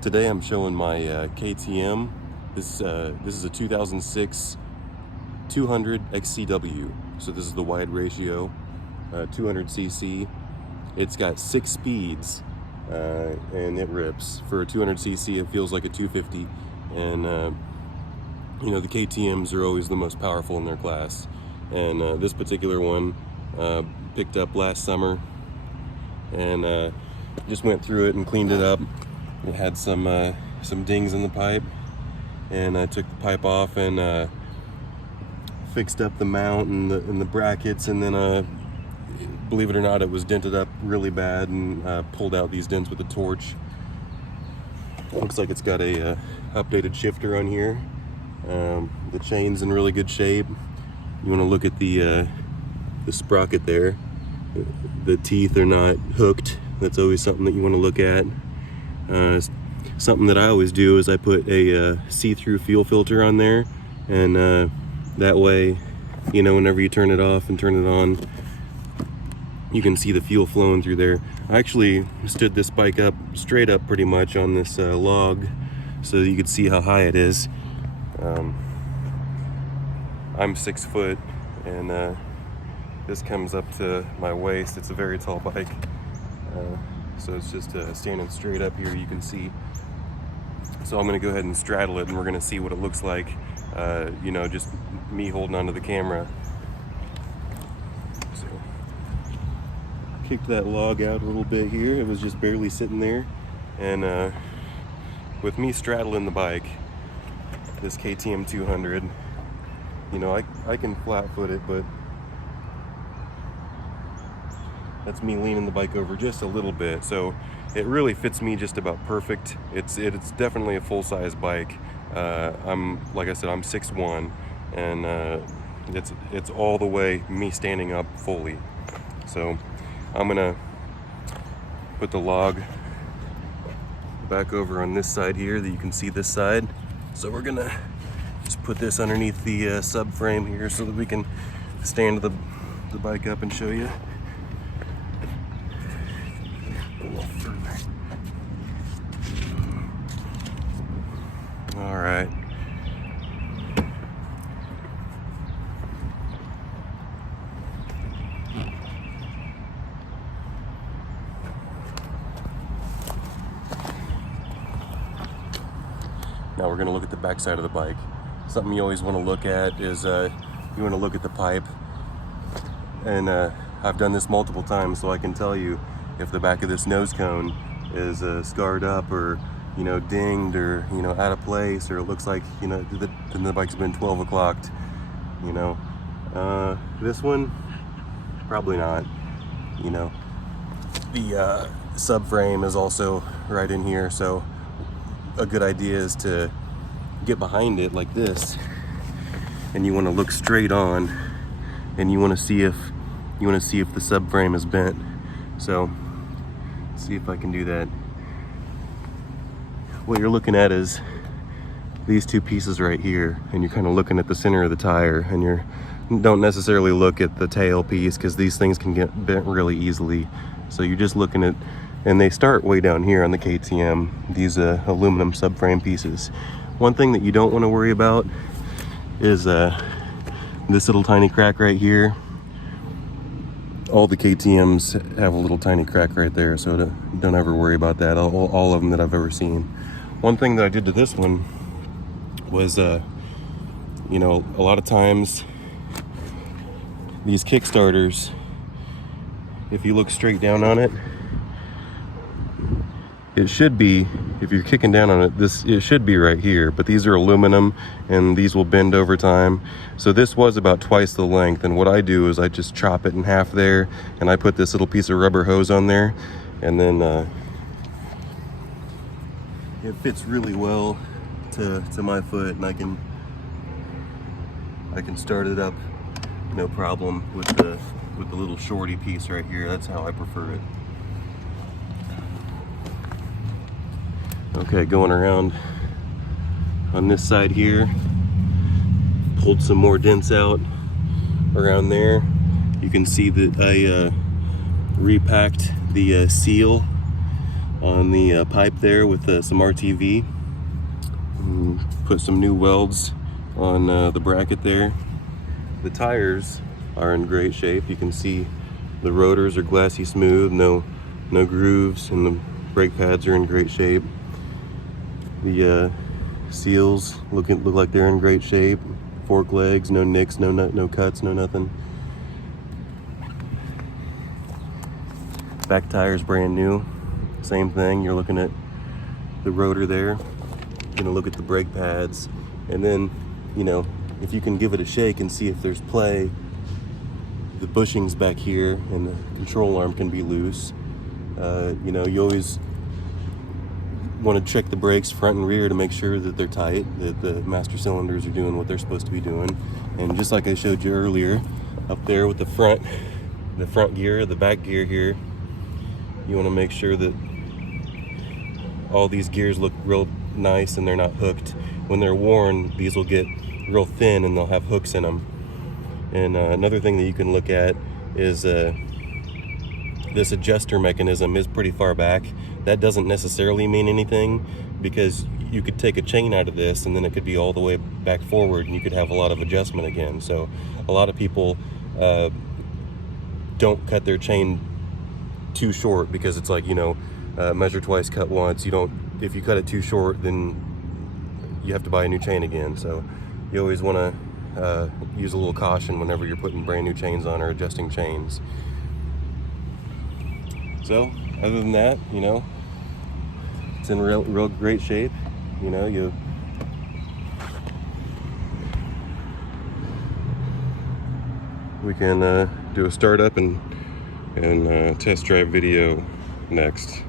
Today I'm showing my KTM. This is a 2006 200 XCW. So this is the wide ratio, 200cc. It's got 6 speeds and it rips. For a 200cc, it feels like a 250. And you know, the KTMs are always the most powerful in their class. And this particular one picked up last summer, and just went through it and cleaned it up. It had some dings in the pipe, and I took the pipe off and fixed up the mount and the brackets, and then believe it or not, it was dented up really bad, and pulled out these dents with a torch. Looks like it's got a updated shifter on here. The chain's in really good shape. You want to look at the sprocket there. The teeth are not hooked. That's always something that you want to look at. Something that I always do is I put a see-through fuel filter on there, and that way, you know, whenever you turn it off and turn it on, you can see the fuel flowing through there. I actually stood this bike up straight up pretty much on this log so that you could see how high it is. I'm 6 foot, and this comes up to my waist. It's a very tall bike, so it's just standing straight up here, you can see. So I'm gonna go ahead and straddle it, and we're gonna see what it looks like, you know, just me holding onto the camera. So kicked that log out a little bit here. It was just barely sitting there, and with me straddling the bike, this KTM 200, you know, I can flat foot it, but that's me leaning the bike over just a little bit, so it really fits me just about perfect. It's definitely a full-size bike. Like I said, I'm 6'1", and it's all the way me standing up fully. So I'm gonna put the log back over on this side here, that you can see this side. So we're gonna just put this underneath the subframe here so that we can stand the bike up and show you. All right. Now we're going to look at the back side of the bike. Something you always want to look at is you want to look at the pipe. And I've done this multiple times, so I can tell you if the back of this nose cone is scarred up, or, you know, dinged, or, you know, out of place, or it looks like, you know, then the bike's been 12 o'clocked, you know. This one, probably not, you know. The subframe is also right in here, so a good idea is to get behind it like this, and you want to look straight on, and you want to see if the subframe is bent. So see if I can do that. What you're looking at is these two pieces right here, and you're kind of looking at the center of the tire, and you don't necessarily look at the tail piece, because these things can get bent really easily. So you're just looking at, and they start way down here on the KTM, these aluminum subframe pieces. One thing that you don't want to worry about is this little tiny crack right here. All the KTMs have a little tiny crack right there, so don't ever worry about that. All of them that I've ever seen. One thing that I did to this one was, you know, a lot of times these Kickstarters, if you look straight down on it, it should be, if you're kicking down on it, it should be right here, but these are aluminum, and these will bend over time. So this was about twice the length, and what I do is I just chop it in half there, and I put this little piece of rubber hose on there, and then it fits really well to my foot, and I can start it up no problem with the little shorty piece right here. That's how I prefer it. Okay, going around on this side here, pulled some more dents out around there. You can see that I repacked the seal on the pipe there with some RTV. Put some new welds on the bracket there. The tires are in great shape. You can see the rotors are glassy smooth, no grooves, and the brake pads are in great shape. The seals look like they're in great shape. Fork legs, no nicks, no cuts, no nothing. Back tire's brand new. Same thing. You're looking at the rotor there. You're gonna look at the brake pads, and then, you know, if you can give it a shake and see if there's play, the bushings back here and the control arm can be loose. You know, you always want to check the brakes front and rear to make sure that they're tight, that the master cylinders are doing what they're supposed to be doing. And just like I showed you earlier, up there with the front gear, the back gear here, you want to make sure that all these gears look real nice and they're not hooked. When they're worn, these will get real thin and they'll have hooks in them. And another thing that you can look at is this adjuster mechanism is pretty far back. That doesn't necessarily mean anything, because you could take a chain out of this and then it could be all the way back forward and you could have a lot of adjustment again. So a lot of people don't cut their chain too short, because it's like, you know, measure twice, cut once. If you cut it too short, then you have to buy a new chain again. So you always want to use a little caution whenever you're putting brand new chains on or adjusting chains. So other than that, you know, it's in real great shape. You know, we can do a startup and test drive video next.